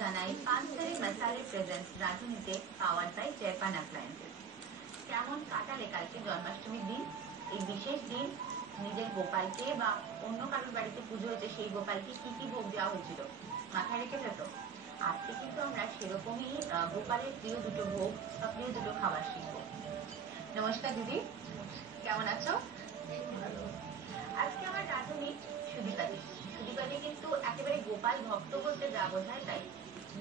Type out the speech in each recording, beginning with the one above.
জানাই পানসারি মশালে presents রাঁধুনিতে power by জয়পান appliances. কেমন কাটালে কালকে জন্মাষ্টমীর দিন? এই বিশেষ দিন নিজের গোপালকে বা অন্য কারোর বাড়িতে পুজো হয়েছে সেই গোপালকে কি কি ভোগ দেওয়া হয়েছিল মাথায় রেখেছে তো? আজকে কিন্তু আমরা সেরকমই গোপালের প্রিয় দুটো ভোগ বা প্রিয় দুটো খাবার শিখবো। নমস্কার দিদি, কেমন আছো? আজকে আমার রাঁধুনি সুদীপাদি। সুদীপাদি কিন্তু একেবারে গোপাল ভক্ত বলতে যা বোঝায় তাই।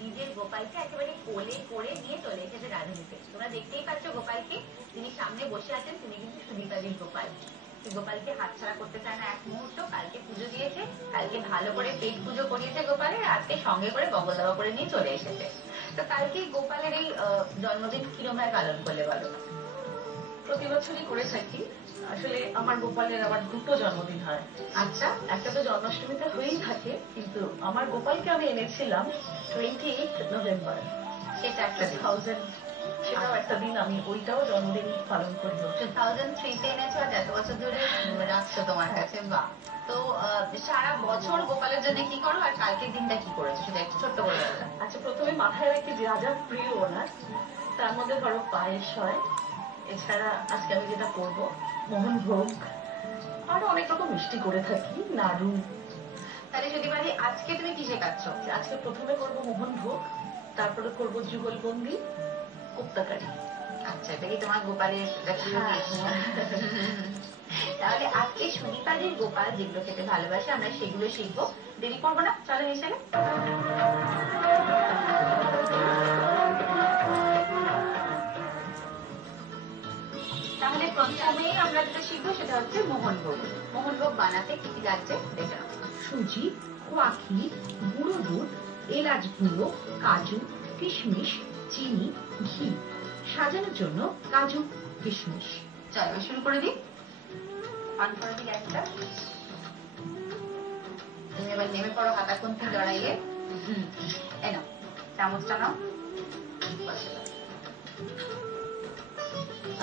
নিজের গোপালকে একেবারে কোলে করে নিয়ে চলে এসেছে রাঁধুনিতে। তোমরা দেখতেই পাচ্ছ গোপালকে, তিনি সামনে বসে আছেন, তিনি কিন্তু সুদীপাদির গোপাল। গোপালকে হাতছাড়া করতে চায় না এক মুহূর্ত। কালকে পুজো দিয়েছে, কালকে ভালো করে পেট পুজো করিয়েছে গোপালের, আজকে সঙ্গে করে বগল দাবা করে নিয়ে চলে এসেছে। তো কালকে গোপালের এই জন্মদিন কিরকম পালন করলে বলো? প্রতি বছরই করে থাকি। আসলে আমার গোপালের আবার দুটো জন্মদিন হয়। আচ্ছা, একটা তো জন্মাষ্টমীতে হয়েই থাকে, কিন্তু আমার গোপালকে আমি এনেছিলাম 28 নভেম্বর। সেটা একটা 2000, সেটাও একটা দিন, আমি ওইটাও জন্মদিন পালন করি। 2003-তে এনেছো আর এত বছর ধরে রাখছো তোমার কাছে। বা তো সারা বছর গোপালের জন্য কি করো আর কালকের দিনটা কি করেছো সেটা একটু ছোট্ট করে বলো। আচ্ছা, প্রথমে মাথায় রাখি যা যা প্রিয় ওনার, তার মধ্যে ধরো পায়েস হয়, এছাড়া আজকে আমি যেটা করবো মোহনভোগ, আরো অনেক রকম মিষ্টি করে থাকি, নাড়ু। তাহলে সুদীপাদি আজকে তুমি কি শেখাচ্ছ? আজকে প্রথমে করবো মোহনভোগ, তারপরে করবো যুগলবন্দি, কোপ্তাকারি। আচ্ছা, এটা কি তোমার গোপালের? তাহলে আজকে সুদীপাদির গোপাল যেগুলো খেতে ভালোবাসে আমরা সেগুলো শিখবো। দেরি করবো না, চলো হিসেবে। তাহলে প্রথমেই আমরা যেটা শিখবো সেটা হচ্ছে মোহনভোগ। মোহনভোগ বানাতে কি কি লাগছে দেখে নাও। সুজি, খোয়া ক্ষীর, গুঁড়ো দুধ, এলাচ গুঁড়ো, কাজু, কিশমিশ, চিনি, ঘি। সাজানোর জন্য কাজু, কিশমিশ। চলো শুরু করে দিই। অন করে দিই গ্যাসটা। তুমি এবার নেমে পড়ো হাতা খুন্তি জড়াইয়ে। এই নাও চামচটা নাও।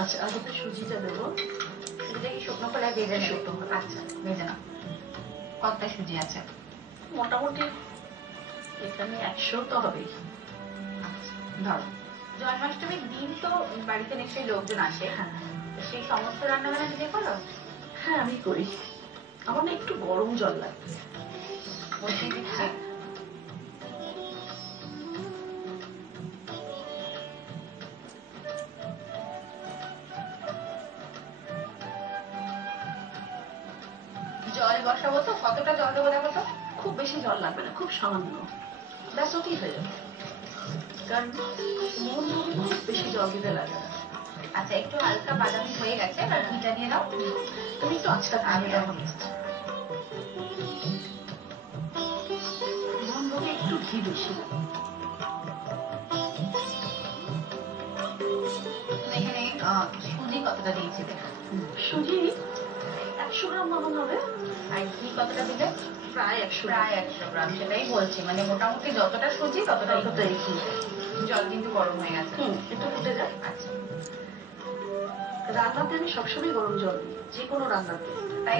আচ্ছা, আগে তো সুজিটা দেবো। সুজিটা কি শুকনো খোলায় ভেজে নেবে? শুকনো খোলা। আচ্ছা, ভেজে নাও। কতটা সুজি আছে? মোটামুটি এখানে 100 তো হবেই। ধরো জন্মাষ্টমীর দিন তো বাড়িতে নিশ্চয়ই লোকজন আসে। হ্যাঁ, সেই সমস্ত রান্নাবান্না নিজে করো? হ্যাঁ আমি করি। আমার না একটু গরম জল লাগবে। বসিয়ে দিচ্ছি। জল বসাবো তো? কতটা জল দেবো দেখো তো? খুব বেশি জল লাগবে না, খুব সামান্য, ব্যাস ওতেই হয়ে যাবে। কারণ মোহনভোগে খুব বেশি জল দিতে লাগে না। আচ্ছা, একটু হালকা বাদামি হয়ে গেছে, এবার ঘিটা দিয়ে দাও। তুমি একটু আঁচটা আমি মোহনভোগে একটু ঘি বেশি লাগে। এখানে সুজি কতটা দিয়েছি দেখো? সুজি 100 গ্রাম মতন হবে। আর ঘি কতটা দিলে? প্রায় 100 গ্রাম। সেটাই বলছি, মানে মোটামুটি যতটা সুজি ততটাই ঘি। জল কিন্তু গরম হয়ে গেছে। একটু ফুটে যায়। আচ্ছা, রান্নাতে আমি সবসময় গরম জল দিই, যে কোনো রান্নাতে। তাই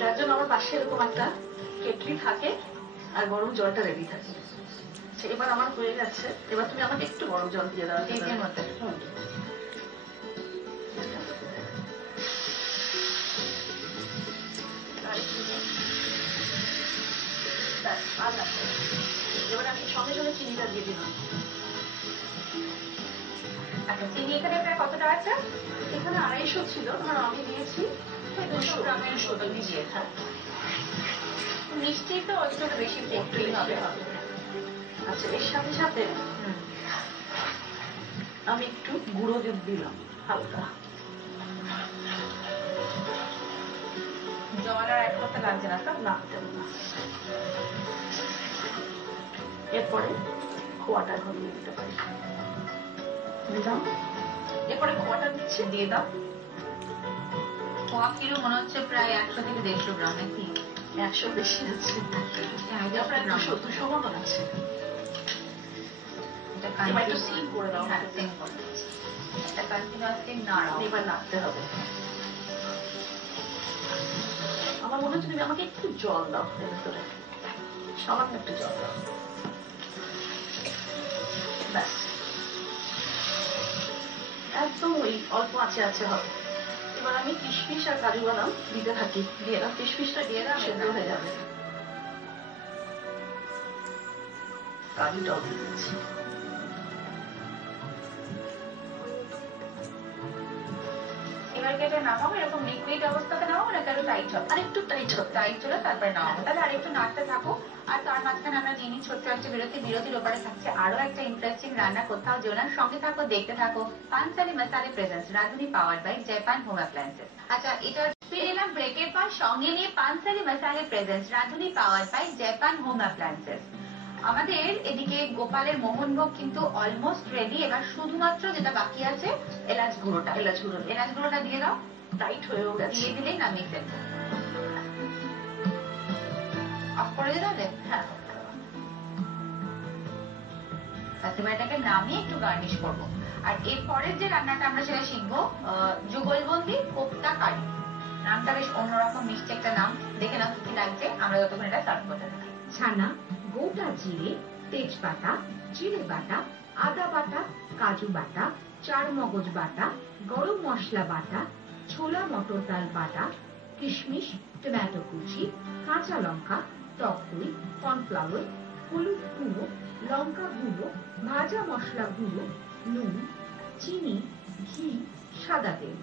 যার জন্য আমার পাশে এরকম একটা কেটলি থাকে আর গরম জলটা রেডি থাকে। এবার আমার হয়ে গেছে, এবার তুমি আমাকে একটু গরম জল দিয়ে দাও। তেলের মধ্যে এবার আমি সঙ্গে সঙ্গে চিনিটা দিয়ে দিলাম। আচ্ছা, চিনি এখানে প্রায় কতটা আছে? এখানে 250 ছিল, ধরো আমি দিয়েছি 200 গ্রামের মতো দিয়ে। হ্যাঁ, মিষ্টি তো একটু বেশি পড়তেই হবে। আচ্ছা, এর সাথে সাথে আমি একটু গুঁড়ো দুধ দিলাম হালকা। জল আর অ্যাড করতে লাগছে না তো? না, এরপরে খোয়াটা এখন দিয়ে দিতে পারি। দিলাম, এরপরে খোয়াটা দিচ্ছি, দিয়ে দাও। খোয়া কিলো মনে হচ্ছে প্রায় 100 থেকে 150 গ্রাম নাকি? 100 বেশি আছে, প্রায় 200 মতন আছে। এবার একটু সিম করে দাও। হ্যাঁ, সিম করে দিচ্ছি। একটা কন্টিনিউয়াসলি নাড়াও। এবার নাড়তে হবে। আমার মনে হচ্ছে তুমি আমাকে একটু জল দাও, এর ভিতরে সামান্য একটু জল দাও। ব্যাস, একদম ওই অল্প আছে হবে। এবার আমি কিশমিশ আর কাজু বাদাম দিতে থাকি, দিয়ে দাও, কিশমিশটা দিয়ে দাও, সেদ্ধ হয়ে যাবে। কাজুটাও দিয়ে দিচ্ছি। এবার কি এটা নামাবো এরকম লিকুইড অবস্থাতে নামাবো নাকি আরো টাইট হবে? আর একটু টাইট হবে, টাইট হলে তারপরে নামাবো। তাহলে আর একটু নাড়তে থাকো। আর তার মাঝখানে আমরা নিয়ে নিই ছোট্ট একটা বিরতির ওপারে থাকছে আরো একটা ইন্টারেস্টিং রান্না। কোথাও যেও না, সঙ্গে থাকো, দেখতে থাকো পাঞ্চালি মশালে presents Radhuni powered by Japan home appliances. আচ্ছা, এটা ফিরে এলাম ব্রেকের পর, সঙ্গে নিয়ে পাঞ্চালি মশালে presents Radhuni powered by Japan home appliances. আমাদের এদিকে গোপালের মোহনভোগ কিন্তু অলমোস্ট রেডি। এবার শুধুমাত্র যেটা বাকি আছে এলাচ গুঁড়োটা। এলাচ গুঁড়োটা দিয়ে দাও। টাইট হয়েও গেছে, দিয়ে দিলেই নামিয়ে ফেলবো। অফ করে দিতে হবে। হ্যাঁ, এবার এটাকে নামিয়ে একটু গার্নিশ করবো। আর এরপরের যে রান্নাটা আমরা সেটা শিখবো যুগলবন্দি কোপ্তা কারি। নামটা বেশ অন্যরকম, মিষ্টি একটা নাম। দেখে নাও কি লাগছে, আমরা যতক্ষণ এটা সার্ভ করতে থাকি। ছানা, গোটা জিরে, তেজপাতা, জিরে বাটা, আদা বাটা, কাজু বাটা, চারমগজ বাটা, গরম মশলা বাটা, ছোলা মটর ডাল বাটা, কিশমিশ, টমেটো কুচি, কাঁচা লঙ্কা, টক দই, কর্নফ্লাওয়ার, হলুদ গুঁড়ো, লঙ্কা গুঁড়ো, ভাজা মশলা গুঁড়ো, নুন, চিনি, ঘি, সাদা তেল।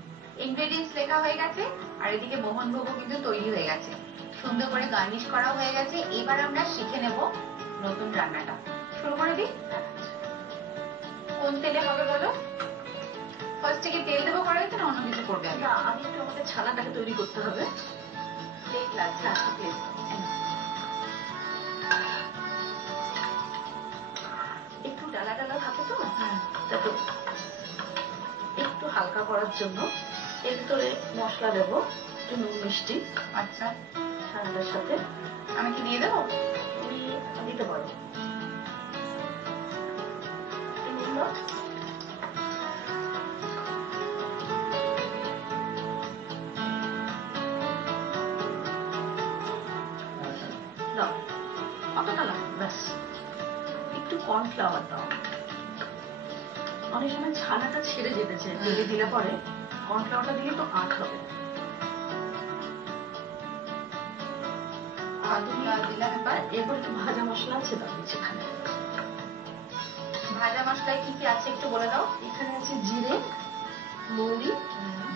ইনগ্রেডিয়েন্টস লেখা হয়ে গেছে। আর এদিকে মোহনভোগও কিন্তু তৈরি হয়ে গেছে, সুন্দর করে গার্নিশ করা হয়ে গেছে। এবার আমরা শিখে নেব নতুন রান্নাটা। শুরু করে দিই। কোন তেলে হবে বলো? ফার্স্ট থেকে তেল দেবো করা হয়েছে না অন্য কিছু করবে? না, আমি একটু আমাকে ছানাটাকে তৈরি করতে হবে। তেল লাগছে। একটু ডালা ডালা থাকে তো, যাতে একটু হালকা করার জন্য এর ভিতরে মশলা দেবো, একটু নুন মিষ্টি। আচ্ছা, ছানাটার সাথে আমি কি দিয়ে দেবো? তুমি দিতে পারো। নুন দাও। দাও, অতটা লাগবে, ব্যাস। একটু কর্নফ্লাওয়ার দাও। অনেক সময় ছানাটা ছেড়ে যেতে চায়, তেলে দিলে পরে কর্নফ্লাওয়ারটা দিলে তো আট হবে। এরপর একটু ভাজা মশলা আছে, দাও দিচ্ছি এখানে। ভাজা মশলায় কি কি আছে একটু বলে দাও। এখানে আছে জিরে, মৌরি,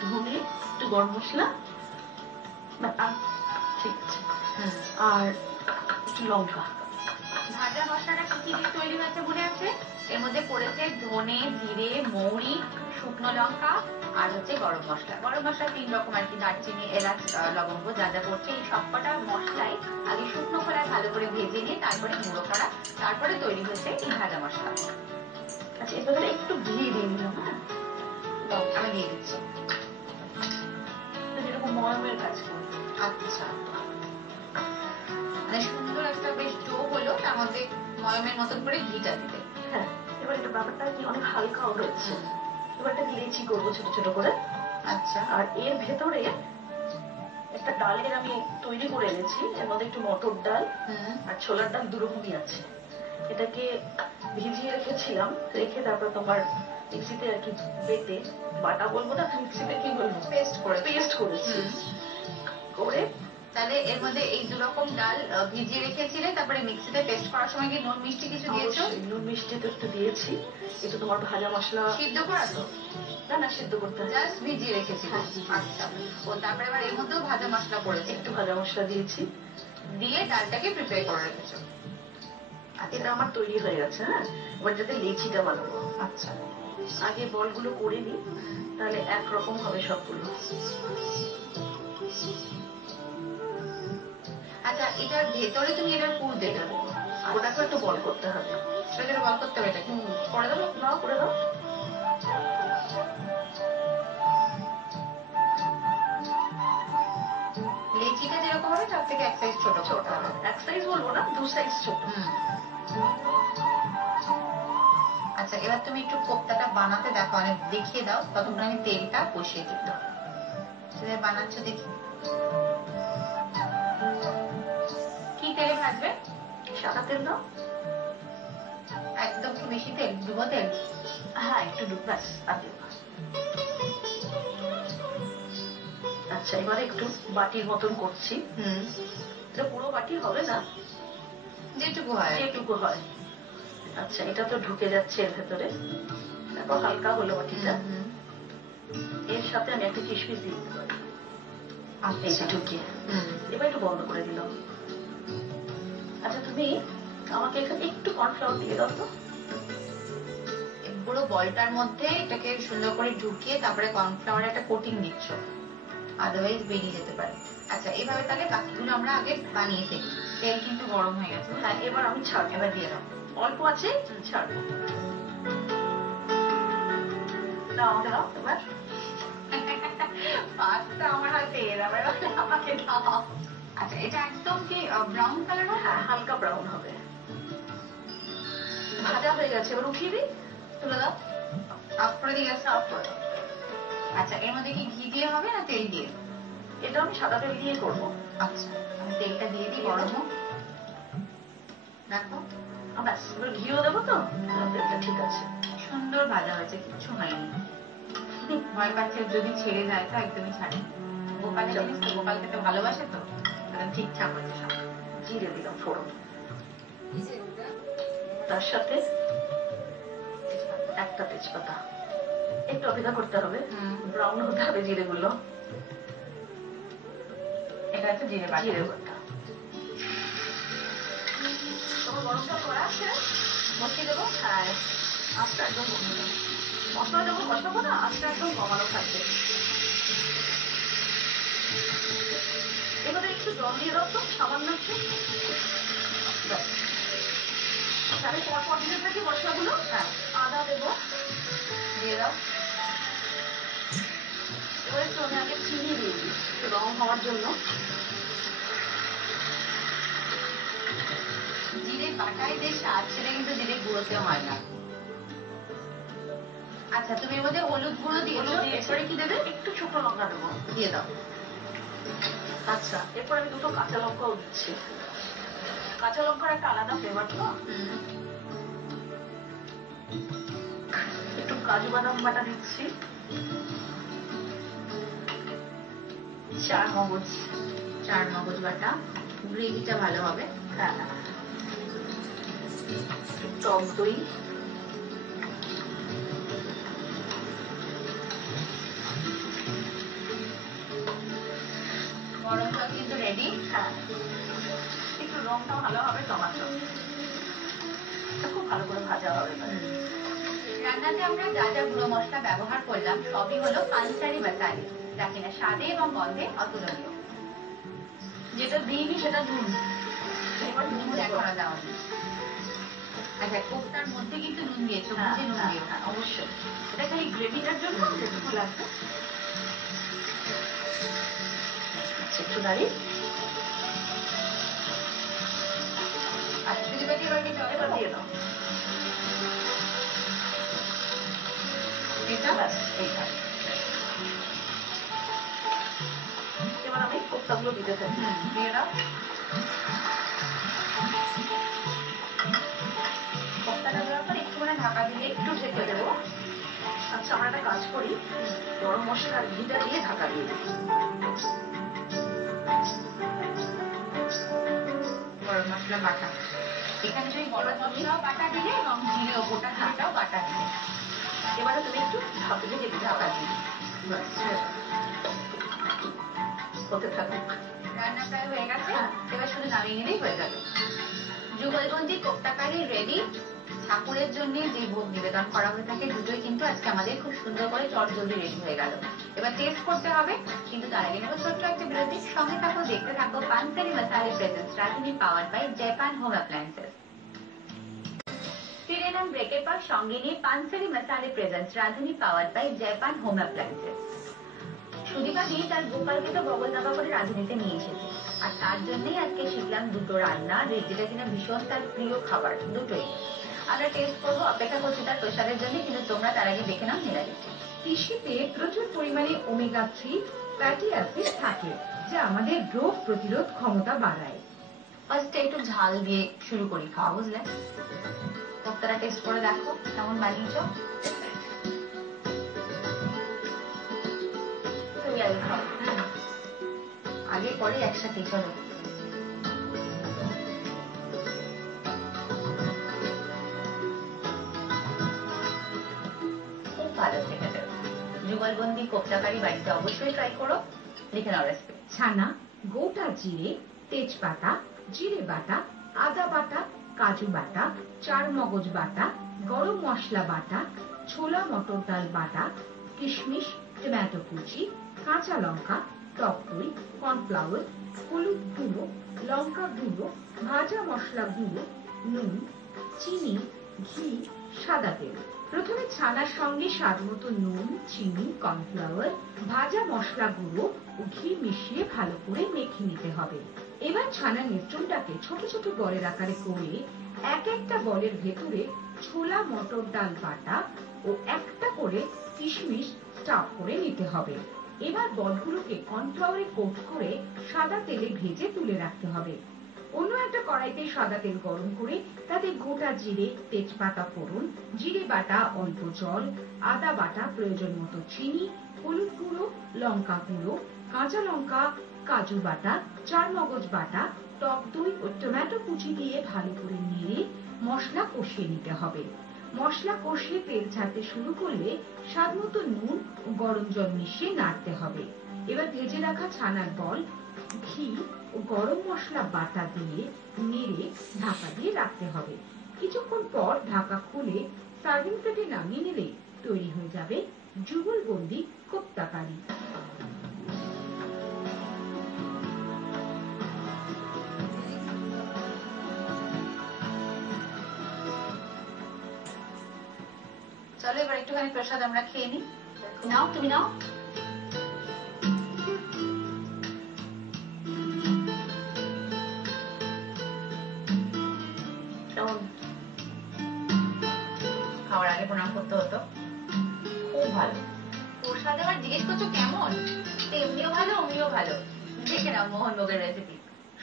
ধনে, একটু গরম মশলা, ঠিক আছে, আর একটু লঙ্কা। ভাজা মশলাটা কি কি দিয়ে তৈরি হয়েছে মনে আছে? এর মধ্যে পড়েছে ধনে, জিরে, মৌরি, শুকনো লঙ্কা আর হচ্ছে গরম মশলা। গরম মশলা 3 রকম আর কি, দারচিনি, এলাচ, লবঙ্গ, যা যা পড়ছে এই সবকটা মশলাই আগে শুকনো খোলায় ভালো করে ভেজে নিয়ে তারপরে গুঁড়ো করা, তারপরে তৈরি হয়েছে এই ভাজা মশলা। আচ্ছা, এবার একটু ঘি দিয়ে দিলাম। হ্যাঁ, আমি দিয়ে দিচ্ছি। যেরকম ময়মের কাজ করি। আচ্ছা, মানে সুন্দর একটা বেশ ডো হলো, তার মধ্যে ময়মের মতন করে ঘিটা দিতে। হ্যাঁ, এবার এটা ব্যাপারটা কি অনেক হালকাও হয়েছে। এবার একটা লেচি করবো ছোট ছোট করে। আচ্ছা, আর এর ভেতরে একটা ডালের আমি তৈরি করে এনেছি। এর মধ্যে একটু মটর ডাল আর ছোলার ডাল দুরকমই আছে। এটাকে ভিজিয়ে রেখেছিলাম, রেখে তারপর তোমার মিক্সিতে আর কি বেটে, বাটা বলবো না, মিক্সিতে কি বলবো, পেস্ট করেছি। করে তাহলে এর মধ্যে এই দুরকম ডাল ভিজিয়ে রেখেছিলে, তারপরে মিক্সিতে পেস্ট করার সময় কি নুন মিষ্টি কিছু দিয়েছো? নুন মিষ্টি তো একটু দিয়েছি। এটা তোমার ভাজা মশলা সিদ্ধ করা তো? না, সিদ্ধ করতে হবে, জাস্ট ভিজিয়ে রেখেছিল। আচ্ছা, ও তারপরে আবার এর মধ্যেও ভাজা মশলা পড়েছে, একটু ভাজা মশলা দিয়েছি, দিয়ে ডালটাকে প্রিপেয়ার করে রেখেছো। এটা আমার তৈরি হয়ে গেছে। হ্যাঁ, এবার যাতে লেচিটা বানাবো। আচ্ছা, আগে বলগুলো করে নিই, তাহলে একরকম হবে সবগুলো। আচ্ছা, এটার ভেতরে তুমি এটার পুর দেবে, ওটাকে একটু বল করতে হবে। সেটা বল করতে হবে, এটাকে করে দেবো। নাও, করে দাও। লেচিটা যেরকম হবে তার থেকে এক সাইজ ছোট ছোট হবে। এক সাইজ বলবো না, 2 সাইজ ছোট। আচ্ছা, এবার তুমি একটু কোপ্তাটা বানাতে দেখো, অনেক দেখিয়ে দাও, ততক্ষণ আমি তেলটা বসিয়ে দিই। সেটা বানাচ্ছ দেখি। কি তেলে ভাজবে? সাদা তেল দাও। একদম কি বেশি তেল, ডুবো তেল? হ্যাঁ একটু ব্যাস আর দেবো না। আচ্ছা এবারে একটু বাটির মতন করছি। এটা পুরো বাটি হবে না, যেটুকু হয় যেটুকু হয়। আচ্ছা এটা তো ঢুকে যাচ্ছে এর ভেতরে, তারপর হালকা হলো বাটিটা। এর সাথে আমি একটা কিশমিশ দিয়ে দিতে পারি। এই যে ঢুকিয়ে এবার একটু বন্ধ করে দিলাম। আচ্ছা তুমি আমাকে এখানে একটু কর্নফ্লাওয়ার দিয়ে দাও তো। পুরো বলটার মধ্যে এটাকে সুন্দর করে ঢুকিয়ে তারপরে কর্নফ্লাওয়ার একটা কোটিং দিচ্ছ, আদারওয়াইজ বেরিয়ে যেতে পারে। আচ্ছা এভাবে তাহলে বাকিগুলো আমরা আগে বানিয়ে ফেলি। তেল কিন্তু গরম হয়ে গেছে। হ্যাঁ এবার আমি ছাড়বো। এবার দিয়ে দাও। অল্প আছে, ছাড়বো। দাও আমাকে দাও এবার। পাঁচটা আমার হাতে, এবার আমাকে দাও। আচ্ছা এটা একদম কি ব্রাউন কালার হবে? হ্যাঁ হালকা ব্রাউন হবে। ভাজা হয়ে গেছে, এবার উঠিয়ে দিই। তুলে দাও। অফ করে দিয়ে গেছে, অফ করে দাও। আচ্ছা এর মধ্যে কি ঘি দিয়ে হবে না তেল দিয়ে? এটা আমি সাদা তেল দিয়ে করবো। আচ্ছা আমি তেলটা দিয়ে দিই গরম হোক। দেখো ব্যাস এবার ঘিও দেবো তো, তেলটা ঠিক আছে। সুন্দর ভাজা হয়েছে, কিচ্ছু হয়নি। ভয় পাচ্ছে যদি ছেড়ে যায় তো একদমই ছাড়ে। গোপালের জিনিস তো, গোপাল খেতে ভালোবাসে তো ঠিকঠাক হচ্ছে সব। জিরে দিলাম ফোড়ন, তার সাথে একটা তেজপাতা। একটু অপেক্ষা করতে হবে, ব্রাউন হতে হবে জিরে গুলো। এটা হচ্ছে জিরে বাটা। জিরে বাটা। তোমার গরম জল করা আছে? বসিয়ে দেবো। হ্যাঁ আঁচটা একদম কমিয়ে দেবো। মশলা যখন বসাবো না আঁচটা একদম কমানো থাকবে। এবারে একটু জল দিয়ে দাও তো, সামান্য একটু। আমি পরপর দিতে থাকি মশলাগুলো। হ্যাঁ আদা দেবো, দিয়ে দাও। এবার একটু আমি আগে চিনি দিয়ে দিই একটু রং হওয়ার জন্য। জিরে বাটায় যে স্বাদ সেটা কিন্তু জিরে গুঁড়োতে হয় না। আচ্ছা তুমি এর মধ্যে হলুদ গুঁড়ো দিয়েছো, এরপরে কি দেবে? একটু শুকনো লঙ্কা দেবো, দিয়ে দাও। আচ্ছা এরপর আমি দুটো কাঁচা লঙ্কাও দিচ্ছি। কাঁচা লঙ্কার একটা আলাদা ফ্লেভার তো। একটু কাজু বাদাম বাটা দিচ্ছি, চার মগজ বাটা। গ্রেভিটা ভালো হবে। হ্যাঁ টক দই, গরম জল কিন্তু রেডি। হ্যাঁ একটু রংটা ভালো হবে, টমাটো খুব ভালো করে ভাজা হবে। রান্নাতে আমরা যা যা গুঁড়ো মশলা ব্যবহার করলাম সবই হলো পানসারি মশালি, যা কিনা স্বাদে এবং গন্ধে অতুলনীয়। যেটা দিইনি সেটা নুন। এবার নুন এখনো দেওয়ানি। আচ্ছা কোফতার মধ্যে কিন্তু নুন দিয়েছো, বুঝে নুন দিও। অবশ্যই এটা খালি গ্রেভিটার জন্য যেটুকু লাগবে। একটু দাঁড়িয়ে আচ্ছা যদি বেটি এবার কি জল এবার দিয়ে দাও। এটা ব্যাস এইটা। এবার আমি কোফতাগুলো দিতে থাকি। দিয়ে দাও। কোফতাটা দেওয়ার পর একটু মানে ঢাকা দিলে একটু ঢেকে দেবো। আচ্ছা আমরা একটা কাজ করি, গরম মশলা আর ঘিটা দিয়ে ঢাকা দিয়ে দিই। গরম মশলা বাটা, এখানে তুমি গরম মশলাও বাটা দিলে এবং জিরে গোটা জিরেটাও বাটা দিলে। এবারে তুমি একটু ঢাকা দিয়ে ঢাকা দিই। হতে থাকুক। রান্না প্রায় হয়ে গেছে, এবার শুধু নামিয়ে নিলেই হয়ে গেল। যুগলবন্দি কোফতা কারি রেডি। ঠাকুরের জন্য যে ভোগ নিবেদন করা হয়ে থাকে দুটোই কিন্তু আজকে আমাদের খুব সুন্দর করে চটজলদি রেডি হয়ে গেল। এবার টেস্ট করতে হবে, কিন্তু তার আগে নেব ছোট্ট একটা বিরতির সঙ্গে থাকো, দেখতে থাকো পানসারি মশালি presents Radhuni power by Japan home appliances. ফিরে এলাম ব্রেকের পর, সঙ্গে নিয়ে পানসারি মশালি presents Radhuni power by Japan home appliances. Sudipa দি তার গোপালকে তো বগল দাবা করে রাঁধুনিতে নিয়ে এসেছে, আর তার জন্যই আজকে শিখলাম দুটো রান্না, যেটা কিনা ভীষণ তার প্রিয় খাবার দুটোই। আমরা টেস্ট করবো, অপেক্ষা করছি তার প্রসাদের জন্য, কিন্তু তোমরা তার আগে দেখে নাও নিরামিষটি। তিসিতে প্রচুর পরিমাণে ওমেগা 3 ফ্যাটি অ্যাসিড থাকে, যা আমাদের রোগ প্রতিরোধ ক্ষমতা বাড়ায়। ফার্স্টে একটু ঝাল দিয়ে শুরু করি খাওয়া, বুঝলে? কোপ্তাটা টেস্ট করে দেখো কেমন বানিয়েছো। তুমি আগে খাও। আগে পরে একসাথে চলো। খুব ভালো খেতে। যুগলবন্দি কোপ্তা কারি বাড়িতে অবশ্যই ট্রাই করো। লিখে নাও রেসিপি। ছানা, গোটা জিরে, তেজপাতা, জিরে বাটা, আদা বাটা, কাজু বাটা, চার মগজ বাটা, গরম মশলা বাটা, ছোলা মটর ডাল বাটা, কিশমিশ, টমেটো কুচি, কাঁচা লঙ্কা, টক দই, কর্নফ্লাওয়ার, হলুদ গুঁড়ো, লঙ্কা গুঁড়ো, ভাজা মশলা গুঁড়ো, নুন, চিনি, ঘি, সাদা তেল। প্রথমে ছানার সঙ্গে স্বাদ মতো নুন, চিনি, কর্নফ্লাওয়ার, ভাজা মশলা গুঁড়ো ও ঘি মিশিয়ে ভালো করে মেখে নিতে হবে। এবার ছানার মিশ্রণটাকে ছোট ছোট বলের আকারে করে এক একটা বলের ভেতরে ছোলা মটর ডাল বাটা ও একটা করে কিশমিশ স্টাফ করে নিতে হবে। এবার বলগুলোকে কর্নফ্লাওয়ারে কোট করে সাদা তেলে ভেজে তুলে রাখতে হবে। অন্য একটা কড়াইতে সাদা তেল গরম করে তাতে গোটা জিরে, তেজপাতা ফোড়ন, জিরে বাটা, অল্প জল, আদা বাটা, প্রয়োজন মতো চিনি, হলুদ গুঁড়ো, লঙ্কা গুঁড়ো, কাঁচা লঙ্কা, কাজু বাটা, চার মগজ বাটা, টক দই ও টমেটো কুচি দিয়ে ভালো করে নেড়ে মশলা কষিয়ে নিতে হবে। মশলা কষিয়ে তেল ছাড়তে শুরু করলে স্বাদ মতো নুন ও গরম জল মিশিয়ে নাড়তে হবে। এবার ভেজে রাখা ছানার বল, ঘি ও গরম মশলা বাটা দিয়ে নেড়ে ঢাকা দিয়ে রাখতে হবে। কিছুক্ষণ পর ঢাকা খুলে সার্ভিং প্লেটে নামিয়ে নিলে তৈরি হয়ে যাবে যুগলবন্দি কোপ্তা কারি। চলো এবার একটুখানি প্রসাদ আমরা খেয়ে নিই। নাও, তুমি নাও। খাওয়ার আগে প্রণাম করতে হতো। খুব ভালো প্রসাদ। আবার জিজ্ঞেস করছো কেমন? এমনিও ভালো, অমনিও ভালো। দেখে নাও মোহনভোগের রেসিপি।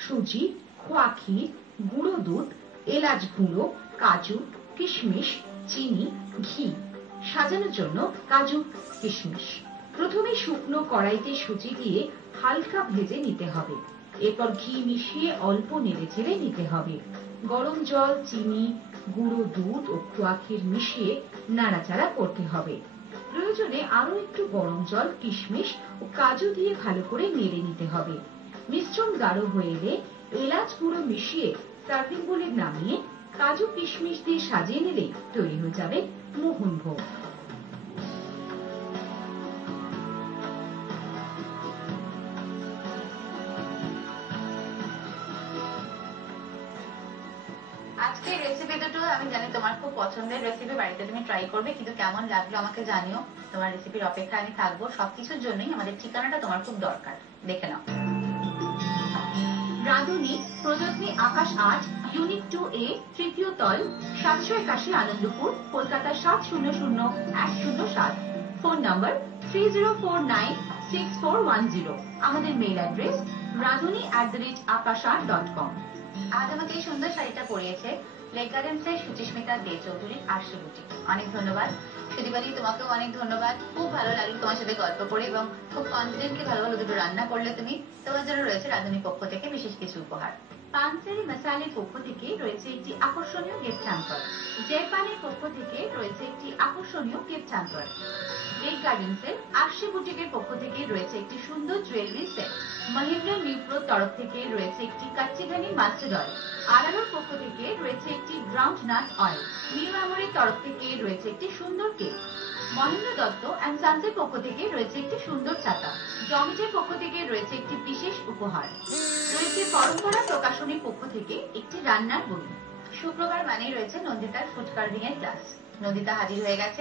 সুজি, খোয়া ক্ষীর, গুঁড়ো দুধ, এলাচ গুঁড়ো, কাজু, কিশমিশ, চিনি, ঘি। সাজানোর জন্য কাজু, কিশমিশ। প্রথমে শুকনো কড়াইতে সুজি দিয়ে হালকা ভেজে নিতে হবে। এরপর ঘি মিশিয়ে অল্প নেড়েচেড়ে নিতে হবে। গরম জল, চিনি, গুঁড়ো দুধ ও খোয়া ক্ষীর মিশিয়ে নাড়াচাড়া করতে হবে। প্রয়োজনে আরো একটু গরম জল, কিশমিশ ও কাজু দিয়ে ভালো করে নেড়ে নিতে হবে। মিশ্রণ গাঢ় হয়ে এলে এলাচ গুঁড়ো মিশিয়ে সার্ভিং বোলে নামিয়ে কাজু কিশমিশ দিয়ে সাজিয়ে নিলেই তৈরি হয়ে যাবে মোহনভোগ। আজকের রেসিপি দুটো আমি জানি তোমার খুব পছন্দের রেসিপি, বাড়িতে তুমি ট্রাই করবে, কিন্তু কেমন লাগলো আমাকে জানিও। তোমার রেসিপির অপেক্ষায় আমি থাকবো। সবকিছুর জন্যই আমাদের ঠিকানাটা তোমার খুব দরকার। দেখে নাও। রাঁধুনি প্রযত্নী আকাশ 8, ইউনিট 2A, তৃতীয় তল, 781 আনন্দপুর, কলকাতা 700107। ফোন নম্বর 30496410। আমাদের মেইল অ্যাড্রেস radhuni@akashart.com। আজ আমাকে এই সুন্দর শাড়িটা পরিয়েছে লেক গার্ডেন্সের সুচিস্মিতা দে চৌধুরীর আরশি বুটিক। অনেক ধন্যবাদ সুদীপালি, তোমাকেও অনেক ধন্যবাদ। খুব ভালো লাগলো তোমার সাথে গল্প করে এবং খুব কনফিডেন্টলি ভালো ভালো দুটো রান্না করলে তুমি। তোমার জন্য রয়েছে রাঁধুনির পক্ষ থেকে বিশেষ কিছু উপহার। পানসারি মশালের পক্ষ থেকে রয়েছে একটি আকর্ষণীয় গিফট হ্যাম্পার। জয়পানের পক্ষ থেকে রয়েছে একটি আকর্ষণীয় গিফট হ্যাম্পার। লেক গার্ডেন্সের আরশি বুটিকের পক্ষ থেকে রয়েছে একটি সুন্দর জুয়েলারি সেট। মহিন্দ্রা নিউপ্রোর তরফ থেকে রয়েছে একটি কাচ্চিঘানি মাস্টার্ড অয়েল। আরারোর পক্ষ থেকে রয়েছে একটি গ্রাউন্ড নাট অয়েল। নিউ আমরের তরফ থেকে রয়েছে একটি সুন্দর কেক। মহেন্দ্র দত্ত অ্যান্ড সানসের পক্ষ থেকে রয়েছে একটি সুন্দর ছাতা। জমিজের পক্ষ থেকে রয়েছে একটি বিশেষ উপহার। রয়েছে পরম্পরা প্রকাশনীর পক্ষ থেকে একটি রান্নার বই। শুক্রবার মানেই রয়েছে নন্দিতার ফুড কার্ভিং এর ক্লাস। নন্দিতা হাজির হয়ে গেছে।